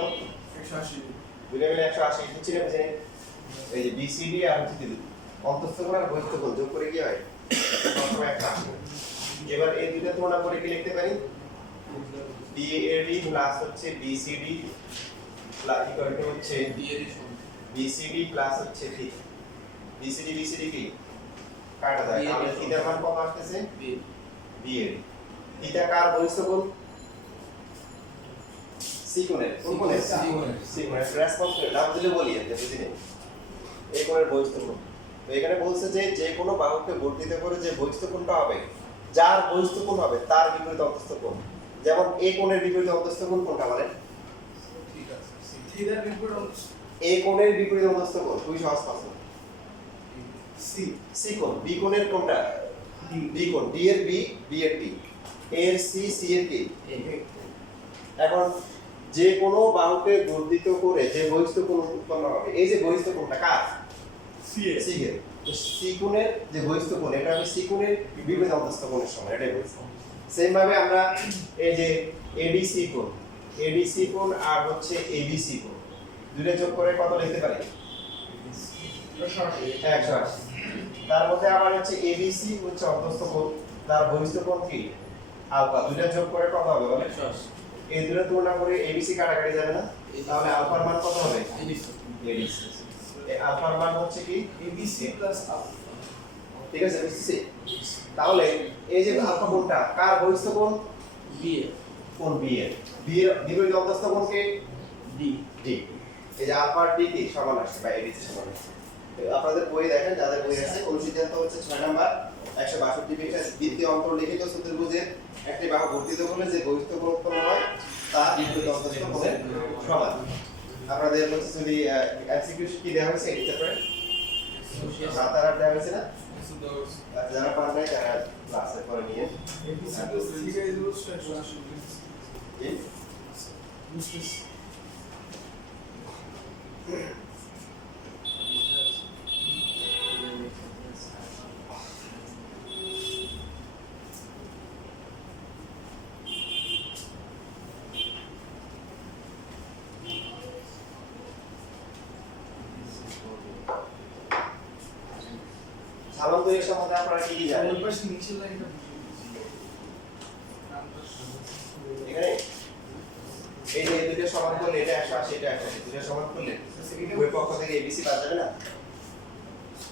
180 দুটো মিলে 180 বুঝছি না বুঝেন এই যে বিসিডি আর হচ্ছে থিটা অন্তস্থ কোণ আর বহিস্থ কোণ যোগ করে কি হয় প্রথমে 180 এবার এই দুটো তুলনা করে কি লিখতে পারি BAD প্লাস হচ্ছে BCD প্লাস ইকুয়াল টু হচ্ছে BCD প্লাস হচ্ছে থিটা BCD কি কাটা যায় তাহলে থিটার মান কত আসতেছে BAD থিটা কার বহিস্থ কোণ সি কোণের কোন কোণের সি কোণের রেসপন্স কোণ নাম দিলে বলি আমি বুঝিনি এই কোণের বহিস্থ কোণ তো এখানে বলছে যে যে কোনো বাহুকে বর্ধিত করে যে বহিস্থ কোণটা হবে যার বহিস্থ কোণ হবে তার বিপরীত অন্তস্থ কোণ যেমন এই কোণের বিপরীত অন্তস্থ কোণ কোনটা বলেন এই কোণের বিপরীত অন্তস্থ কোণ খুবই সহজ প্রশ্ন সি কোণ বি কোণের কোণটা বি কোণ ডি এর বি এর টি এ এর সি এর কি এখন যে কোনো বাহুকে বর্ধিত করে যে বহিস্থ কোণ উৎপন্ন হবে এই যে বহিস্থ কোণটা কার সি এর সি কোণের যে বহিস্থ কোণ এটা হবে সি কোণের বিপরীত অন্তস্থ কোণের সমান এটাই বলছি সেম ভাবে আমরা এই যে এডিসি কোণ আর হচ্ছে এবিসি কোণ দুটো যোগ করে কত লিখতে পারি 180 তার মধ্যে আবার হচ্ছে এবিসি হচ্ছে অন্তস্থ কোণ তার বহিস্থ কোণ কি আলফা দুটো যোগ করে কত হবে বলে এই দুটো তুলনা করে এবিসি কাটাকাটি যাবে না তাহলে আলফার মান কত হবে এডিসি এই আলফার মান হচ্ছে কি ABC plus alpha ঠিক আছে বুঝছি তাহলে এই যে আলফা কোণটা কার বহিস্থ কোণ কোণ বি এর বিপরীত অন্তস্থ কোণ কে ডি এই যে আলফা ডি কি সমান আসে বা এডিসি সমান আসে আপনাদের বই দেখেন যাদের বই আছে অনুসিদ্ধান্ত হচ্ছে 6 নাম্বার 162 পৃষ্ঠা দ্বিতীয় অন্তর্লিখিত চতুর্ভুজের একটি বাহু বর্ধিত করলে যে বহিস্থ কোণ উৎপন্ন হয় তা বিপরীত অন্তস্থ কোণের সমান আপনাদের হচ্ছে যদি এমসিকিউ কি দেওয়া হয়েছে এই চ্যাপ্টারে 7 দেওয়া হয়েছে না যারা পান নাই তারা ক্লাসে পরে নিয়ে ABC plus theta is equals to 180 জি সামান্তরিক সম্বন্ধে আপনারা কি কি জানেন ওই পাশে নিচের লাইনটা এখানে এই যে দুটো সমান করলে এটা 180 এটা 180 দুটো সমান করলে ওই পক্ষ থেকে এবিসি বাদ যাবে না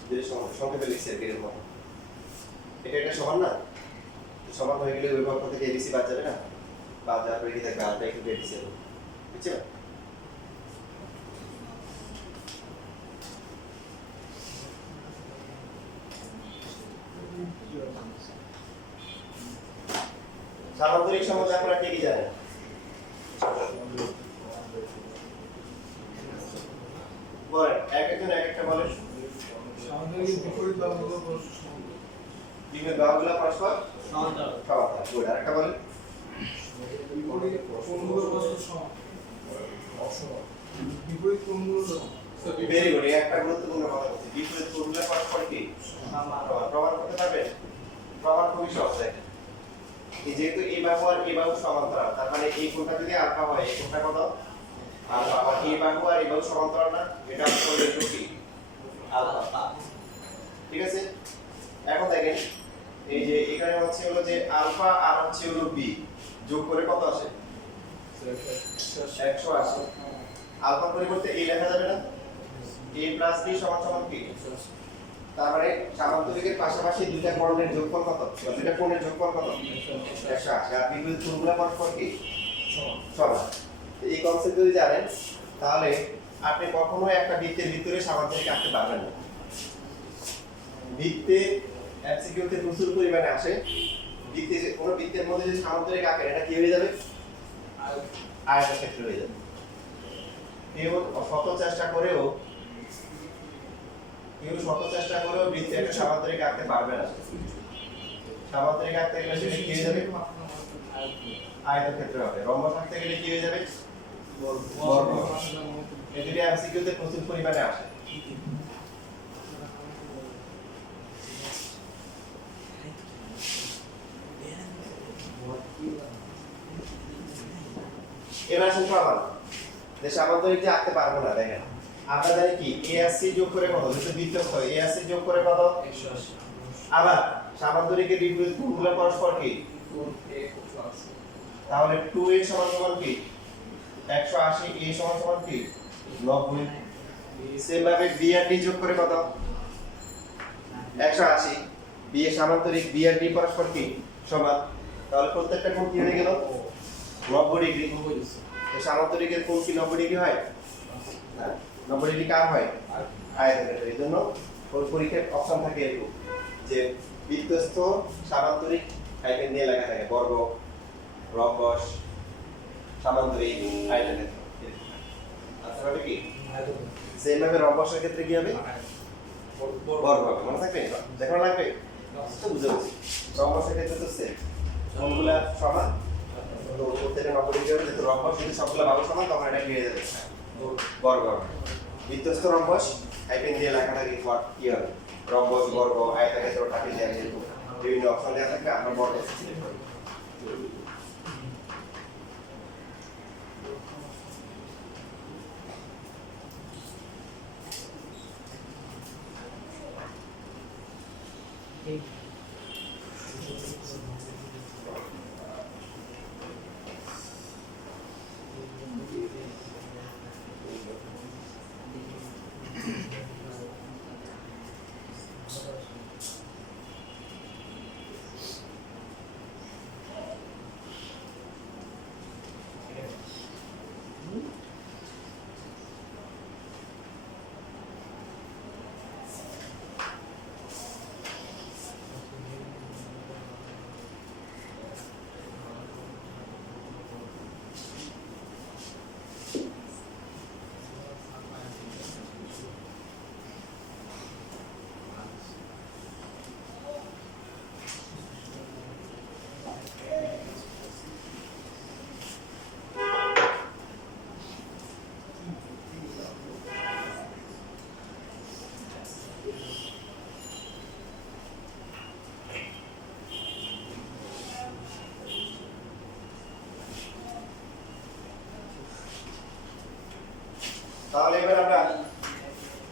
দুটো সমান সংক্ষেপে লিখছি আর কি এরকম এটা সমান না সমান হয়ে গেলে ওই পক্ষ থেকে এবিসি বাদ যাবে না বাদ যাওয়ার পরে কি থাকবে আলফা ইনটু এবিসি হবে বুঝছো সামান্তরিক সম্বন্ধে আপনারা কি কি জানেন বলেন একজন এক একটা বলেন সামান্তরিক বিপরীত বাহুগুলো পরস্পর সমান বিপরীত বাহুগুলো পরস্পর সমান্তরাল গুড আরেকটা বলেন বিপরীত কোণগুলো পরস্পর সমান বিপরীত কোণগুলো সমান ভেরি গুড এই একটা গুরুত্বপূর্ণ কথা বলছি বিপরীত কোণগুলো পরস্পর কি সমান প্রমাণ করতে পারবেন প্রমাণ খুবই সহজ দেখেন এই যেহেতু এই বাহু আর এই বাহু সমান্তরাল তার মানে এই কোণটা যদি আলফা হয় এই কোণটা কত আলফা আর এই বাহু আর এই বাহু সমান্তরাল না এটা আসলে লিখব কি আলফা ঠিক আছে এখন দেখেন এই যে এখানে হচ্ছে হলো যে আলফা আর হচ্ছে হলো বি যোগ করে কত আসে 180 আলফার পরিবর্তে এই লেখা যাবে না a প্লাস b সমান সমান কি তার মানে সামান্তরিকের পাশাপাশি দুইটা কোণের যোগফল কত দুইটা কোণের যোগফল কত 180 আর বিপরীত কোণগুলো পরস্পর কি সমান তো এই কনসেপ্ট যদি জানেন তাহলে আপনি কখনো একটা বৃত্তের ভিতরে সামান্তরিক আঁকতে পারবেন না বৃত্তে এমসিকিউতে প্রচুর পরিমাণে আসে বৃত্তে কোন বৃত্তের মধ্যে যদি সামান্তরিক আঁকেন এটা কি হয়ে যাবে আয়তক্ষেত্র হয়ে যাবে কেউ শত চেষ্টা করেও বৃত্তে একটা সামান্তরিক আঁকতে পারবে না সামান্তরিক আঁকতে গেলে সেটা কি হয়ে যাবে আয়তক্ষেত্র হবে রম্বস আঁকতে গেলে কি হয়ে যাবে বর্গ এই দুটো এমসিকিউতে প্রচুর পরিমাণে আসে এবার আসুন প্রমাণ যে সামান্তরিক যে আঁকতে পারবো না দেখেন আমরা জানি কি a আর c যোগ করে কত যেটা বৃত্তক হয় a আর c যোগ করে কত 180 আবার সামান্তরিকের বিপরীত কোণগুলো পরস্পর কি তাহলে 2a সমান সমান কি 180, a সমান সমান কি 90। সেম ভাবে b আর d যোগ করে কত 180, b এর সামান্তরিক b আর d পরস্পর কি সমান, তাহলে প্রত্যেকটা কোণ কি হয়ে গেল 90 ডিগ্রি। তো সামান্তরিকের কোণ কি 90 ডিগ্রি হয়? না, 90 ডিগ্রি কার হয়? আয়তক্ষেত্রের। এই জন্য পরীক্ষার অপশন থাকে এরকম যে বৃত্তস্থ সামান্তরিক টাইপের দিয়ে লেখা থাকে বর্গ, রম্বস, সামান্তরিক, আয়তক্ষেত্র। আচ্ছা হবে কি সেম ভাবে রম্বসের ক্ষেত্রে কি হবে? বর্গ হবে। মনে থাকবে? দেখো লাগবে তো বুঝে গেছি। রম্বসের ক্ষেত্রে তো সেম, কোণগুলা সমান, তো প্রত্যেকটা 90 ডিগ্রি হবে। যেহেতু রম্বস যদি সবগুলা বাহু সমান তখন এটা ঘিরে যাবে বর্গ হবে। বৃত্তস্থ রম্বস টাইপের দিয়ে লেখা থাকে কি হবে? রম্বস, বর্গ, আয়তক্ষেত্র, ট্রাপিজিয়াম, এরকম বিভিন্ন অপশন দেওয়া থাকবে। আমরা বর্গ সিলেক্ট করি। তাহলে এবার আমরা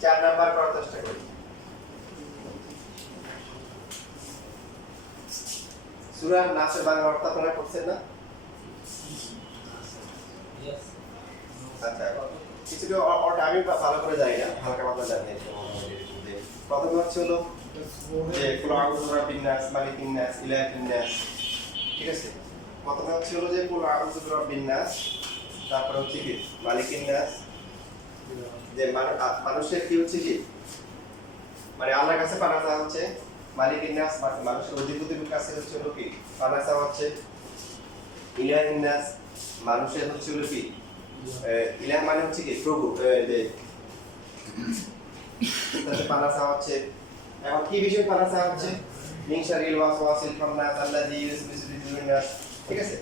4 নাম্বার করার চেষ্টা করি। সূরা নাসের বাংলা অর্থ আপনারা পড়ছেন না? আচ্ছা, কিছু অর্থ আমি ভালো করে জানি না, হালকা পাতলা জানি। প্রথমে হচ্ছে হলো যে কুল আউযু বিরাব্বিন নাস, মালিকিন নাস, ইলাহিন নাস। ঠিক আছে, প্রথমে হচ্ছে হলো যে কুল আউযু বিরাব্বিন নাস, তারপর হচ্ছে কি মালিকিন নাস, যে মানুষের কি হচ্ছে কি মানে আল্লাহর কাছে পানা চাওয়া হচ্ছে, মালিকিন নাস মানুষের অধিপতির কাছে হচ্ছে হলো কি পানা চাওয়া হচ্ছে, ইলাহিন নাস মানুষের হচ্ছে হলো কি ইলাহ মানে হচ্ছে কি প্রভু, যে তাতে পানা চাওয়া হচ্ছে। এখন কি বিষয়ে পানা চাওয়া হচ্ছে? মিন শারিল ওয়াসওয়াসিল খান্নাস আল্লাযী ইউসবিসু ফি সুদুরিন নাস। ঠিক আছে,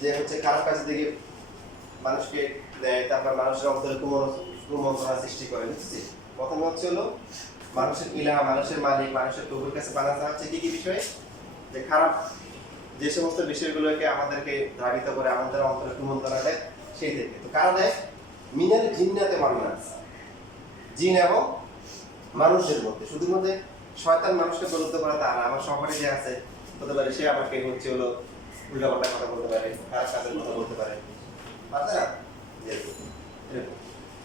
যে হচ্ছে খারাপ কাজ থেকে মানুষকে দেয়, তারপর মানুষের অন্তরে কুমন্ত্রণা সৃষ্টি করে। বুঝছিস? প্রথমে হচ্ছে হলো মানুষের ইলাহ, মানুষের মালিক, মানুষের প্রভুর কাছে পানা চাওয়া হচ্ছে কি কি বিষয়ে? যে খারাপ যে সমস্ত বিষয়গুলোকে আমাদেরকে ধাবিত করে, আমাদের অন্তরে কুমন্ত্রণা দেয় সেই থেকে। তো কারা দেয়? মিনাল জিন্নাতে ওয়ান নাস, জিন এবং মানুষের মধ্যে। শুধু মধ্যে শয়তান মানুষকে প্রলুব্ধ করে তা না, আমার সহপাঠী যে আছে হতে পারে সে আমাকে হচ্ছে হলো উল্টাপাল্টা কথা বলতে পারে, খারাপ কাজের কথা বলতে পারে, পারছে না?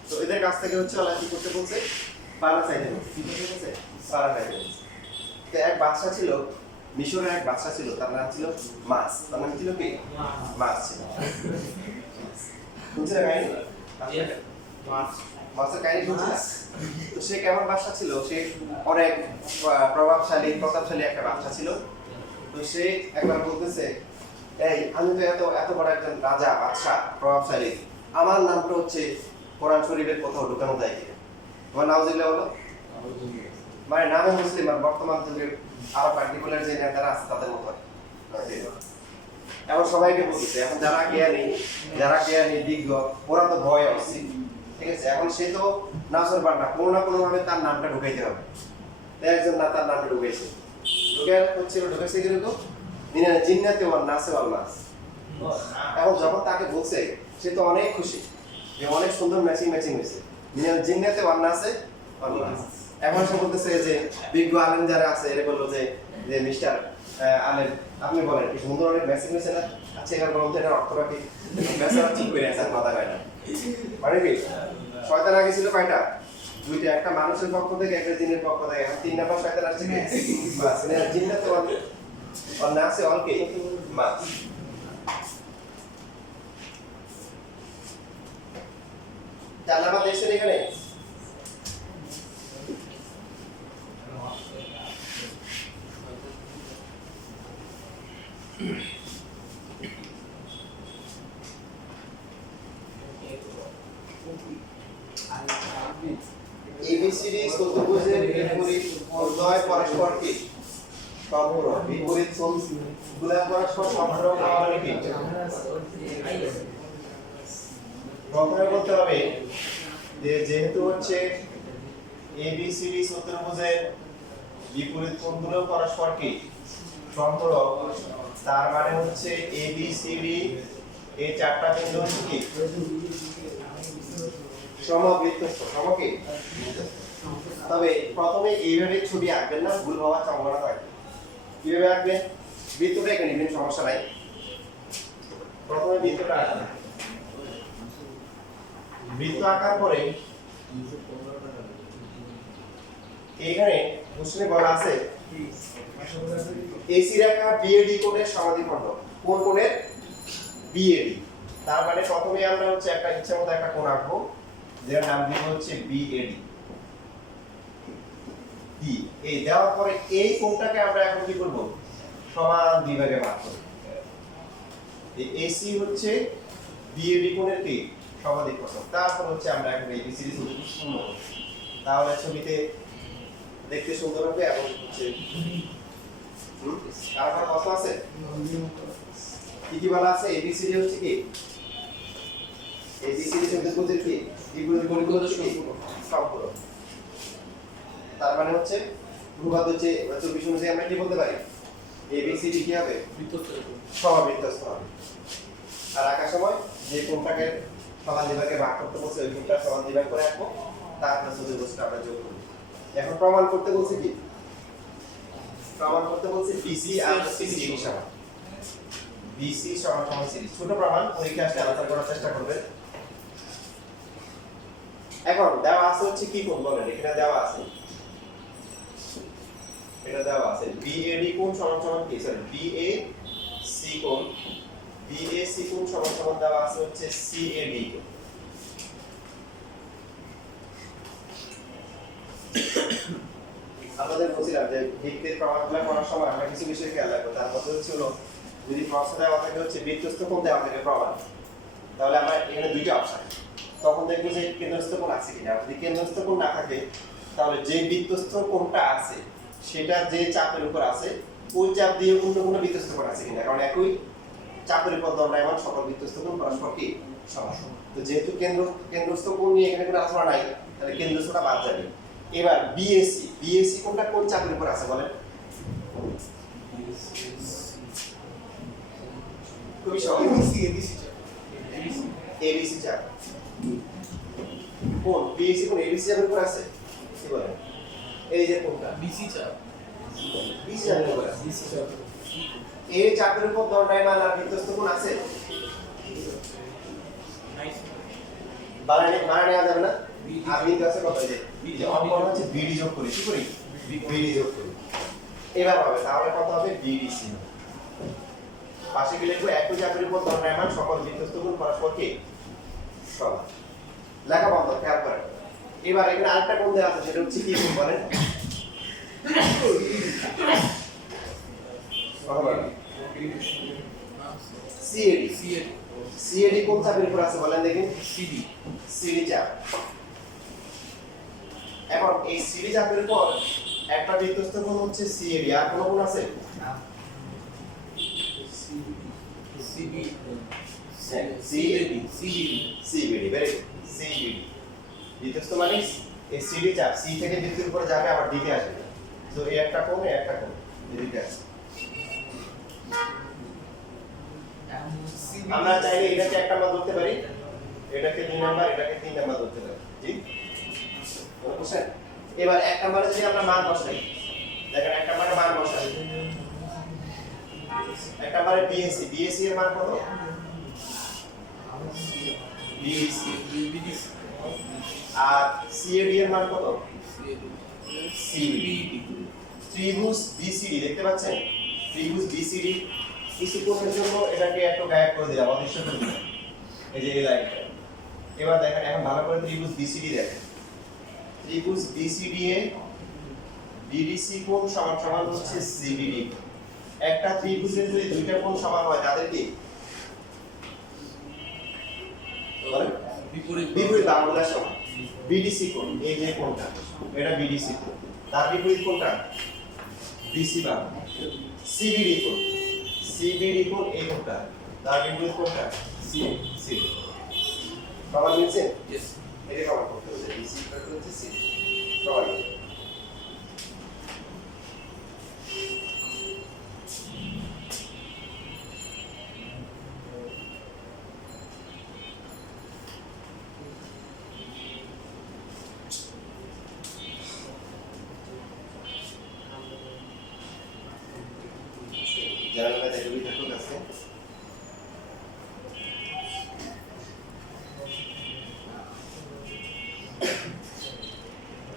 তো এদের কাছ থেকে হচ্ছে আল্লাহ কি করতে বলছে? পানা চাইতে বলছে। কি করতে বলছে? পানা চাইতে বলছে। তো এক বাদশা ছিল, মিশরের এক বাদশা ছিল, তার নাম ছিল মাস। তার নাম ছিল কি? মাস ছিল। শুনছে না কাহিনী? মাসের কাহিনী শুনছে না? তো সে কেমন বাদশা ছিল? সে অনেক প্রভাবশালী, প্রতাপশালী একটা বাদশা ছিল। তো সে একবার বলতেছে, এই আমি তো এত এত বড় একজন রাজা, বাদশা, প্রভাবশালী, আমার নামটা হচ্ছে কোরআন শরীফের কোথাও ঢুকানো যায় কিনা? তোমার নাউজুবিল্লাহ বলো। মানে নামে মুসলিম আর বর্তমান যুগের আরো পার্টিকুলার যে নেতারা আছে তাদের মতো। এখন সবাইকে বলতেছে, এখন যারা জ্ঞানী বিজ্ঞ ওরা তো ভয় আসছে। ঠিক আছে, এখন সে তো নাসর বান্না, কোনো না কোনো ভাবে তার নামটা ঢুকাইতে হবে। একজন না তার নামটা ঢুকাইছে, ঢুকাইছে কিন্তু জিন্নাতে ওয়ান নাসে ওয়াল নাস। এখন যখন তাকে বলছে সে তো অনেক খুশি, যে অনেক সুন্দর ম্যাচিং হয়েছে, জিন্নাতে ওয়ান নাসে ওয়াল নাস। এখন সে বলতেছে যে বিজ্ঞ আলেম যারা আছে এরা বললো যে মিস্টার আলেম আপনি বলেন কি সুন্দর অনেক ম্যাচিং হয়েছে না? আচ্ছা এবার বলতে এটা অর্থটা কি বেচারা ঠিক করে আছে মাথা গায় না মানে কি শয়তান আগে ছিল কয়টা দুইটা একটা মানুষের পক্ষ থেকে একটা জিনের পক্ষ থেকে এখন তিন নাম্বার শয়তান আসছে কি বাস জিনটা তো অন্য আছে অলকে মাছ চার নাম্বার দেখছেন এখানে ABCD চতুর্ভুজের বিপরীত উভয় পরস্পর কি সম্পূরক বিপরীত কোণগুলো পরস্পর সম্পূরক না হলে কি প্রথমে বলতে হবে যে যেহেতু হচ্ছে ABCD চতুর্ভুজের বিপরীত কোণগুলো পরস্পর কি সম্পূরক তার মানে হচ্ছে ABCD এই চারটা বিন্দু হচ্ছে কি সমবৃত্তস্থ সম কি তবে প্রথমে এইভাবে ছবি আঁকবেন না ভুল হওয়ার সম্ভাবনা থাকে কিভাবে আঁকবেন বৃত্তটা এঁকে নেবেন সমস্যা নাই প্রথমে বৃত্তটা আঁকবেন বৃত্ত আঁকার পরে এখানে কোশ্চেনে বলা আছে AC রেখা BAD কোণের সমাধিখণ্ড কোন কোণের BAD তার মানে প্রথমে আমরা হচ্ছে একটা ইচ্ছা মতো একটা কোণ আঁকবো যার নাম দিব হচ্ছে BAD এই দেওয়ার পরে এই কোণটাকে আমরা এখন কি করব সমান দুই ভাগে ভাগ করব এই AC হচ্ছে BAD কোণের কি সমাধিখণ্ড তারপর হচ্ছে আমরা এখন ABCD চতুর্ভুজ পূর্ণ করব তাহলে ছবিতে দেখতে সুন্দর হবে এবং হচ্ছে কার কথা আছে কি বলা আছে ABCD হচ্ছে কি ABCD চতুর্ভুজের কি বিপরীত কোণগুলো হচ্ছে সম্পূরক তার মানে হচ্ছে প্রবাদ হচ্ছে 24 অনুযায়ী আমরা কি বলতে পারি ABCD কি হবে সমবৃত্তস্থ হবে আর আঁকার সময় যে কোণটাকে সমান বিভাগে ভাগ করতে বলছে ওই কোণটা সমান বিভাগ করে আঁকবো তারপরে চতুর্ভুজটা আমরা যোগ করব এখন প্রমাণ করতে বলছে কি প্রমাণ করতে বলছে BC আর CD সমান BC সমান সমান CD ছোট প্রমাণ পরীক্ষায় আসলে আলোচনা করার চেষ্টা করবেন এখন দেওয়া আছে হচ্ছে কি কোণ বলেন এখানে দেওয়া আছে এটা দেওয়া আছে BAD কোণ সমান সমান কি স্যার BAC কোণ BAC কোণ সমান সমান দেওয়া আছে হচ্ছে CAD কোণ আপনাদের বলছিলাম যে ভিত্তির প্রমাণগুলো করার সময় আমরা কিছু বিষয় খেয়াল রাখবো তার মধ্যে হচ্ছে হলো যদি প্রশ্ন দেওয়া থাকে হচ্ছে বৃত্তস্থ কোণ দেওয়া থাকে প্রমাণ তাহলে আমরা এখানে দুইটা অপশন তখন দেখবো যে কেন্দ্রস্থ কোণ আছে কিনা যদি কেন্দ্রস্থ কোণ না থাকে তাহলে যে বৃত্তস্থ কোণটা আছে সেটা যে চাপের উপর আছে ওই চাপ দিয়ে অন্য কোনো বৃত্তস্থ কোণ আছে কিনা কারণ একই চাপের উপর দণ্ডায়মান সকল বৃত্তস্থ কোণ পরস্পর কি সমান তো যেহেতু কেন্দ্রস্থ কোণ নিয়ে এখানে কোনো আলোচনা নাই তাহলে কেন্দ্রস্থটা বাদ যাবে এবার BAC কোণটা কোন চাপের উপর আছে বলেন খুবই সহজ ABC চাপ কোন BAC কোন ABC চাপের উপর আছে কি বলেন এই যে কোণটা BC চাপ BC চাপের উপর আছে এই চাপের উপর দণ্ডায়মান আর বৃত্তস্থ কোণ আছে বাড়ানো যাবে না আর বিন্দু আছে কত যে অঙ্কন হচ্ছে BD যোগ করি কি করি BD যোগ করি এবার হবে তাহলে কত হবে BDC পাশে গেলে লিখবো একই চাপের উপর দণ্ডায়মান সকল বৃত্তস্থ কোণ পরস্পর কি সমান লেখা বন্ধ খেয়াল করেন এবার এখানে আরেকটা কোণ দেওয়া আছে সেটা হচ্ছে কি কোণ বলেন CAD কোন চাপের উপর আছে বলেন দেখি CD চাপ এখন এই CD চাপের উপর একটা বৃত্তস্থ কোণ হচ্ছে CAD আর কোন কোণ আছে CBD ভেরি গুড CBD বৃত্তস্থ মানে এই CD চাপ C থেকে বৃত্তের উপর যাবে আবার D তে আসবে তো এই একটা কোণ এই একটা কোণ এদিকে আছে আমরা চাইলে এটাকে একটা নাম্বার ধরতে পারি এটাকে 2 নাম্বার এটাকে 3 নাম্বার ধরতে পারি জি বুঝছেন এবার এক নম্বরে যদি আমরা মান বসাই দেখেন এক নম্বরে মান বসাই এক নম্বরে বিএসসি, বিএসসি এর মান কত? বিএসসি। আর সিএডি এর মান কত? সিডি। ত্রিভুজ বিসিডি দেখতে পাচ্ছেন? ত্রিভুজ বিসিডি কিছুক্ষণের জন্য এটাকে একটু গায়েব করে দিলাম, অদৃশ্য করে দিলাম, এই যে এই লাইনটা। এবার দেখেন, এখন ভালো করে ত্রিভুজ বিসিডি দেখেন। ত্রিভুজ বিসিডি এ বিডিসি কোণ সমান সমান হচ্ছে সিবিডি। একটা ত্রিভুজের যদি দুইটা কোণ সমান হয় তাদের কি বলেন? বিপরীত বাহুগুলো সমান। বিডিসি কোণ, এই যে কোণটা, এটা বিডিসি কোণ, তার বিপরীত কোণটা বিসি বাহু। সিবিডি কোণ, সিবিডি কোণ এই কোণটা, তার বিপরীত কোণটা সিডি। প্রমাণ মিলছে? এটা প্রমাণ করতে হবে, বিসি হচ্ছে সিডি। প্রমাণ যারা দেখে আছে